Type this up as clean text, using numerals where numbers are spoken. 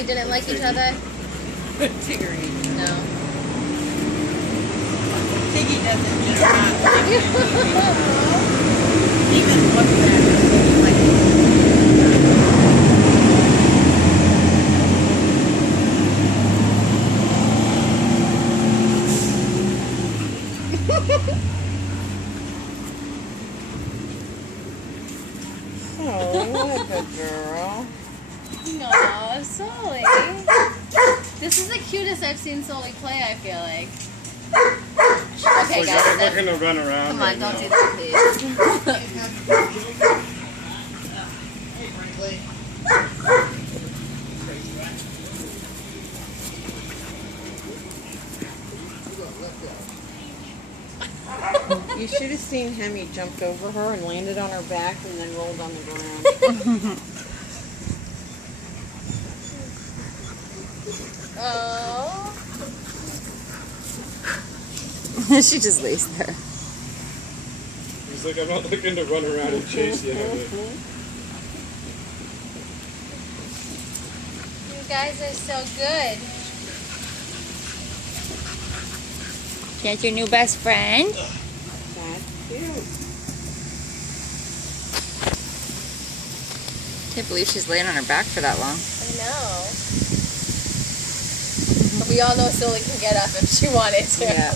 They didn't like each other? Tiggery. No. Tiggy doesn't just not like him. Even looks at him like oh, what a good girl. No, Sully. This is the cutest I've seen Sully play, I feel like. Okay, guys. I'm not gonna run around. Come on, right don't now. do that, please. Hey, Brinkley. You should have seen him. He jumped over her and landed on her back and then rolled on the ground. Oh. She just lays there. He's like, I'm not looking to run around and chase you. You guys are so good. That's your new best friend? That's cute. Can't believe she's laying on her back for that long. I know. But we all know Sully can get up if she wanted to. Yeah.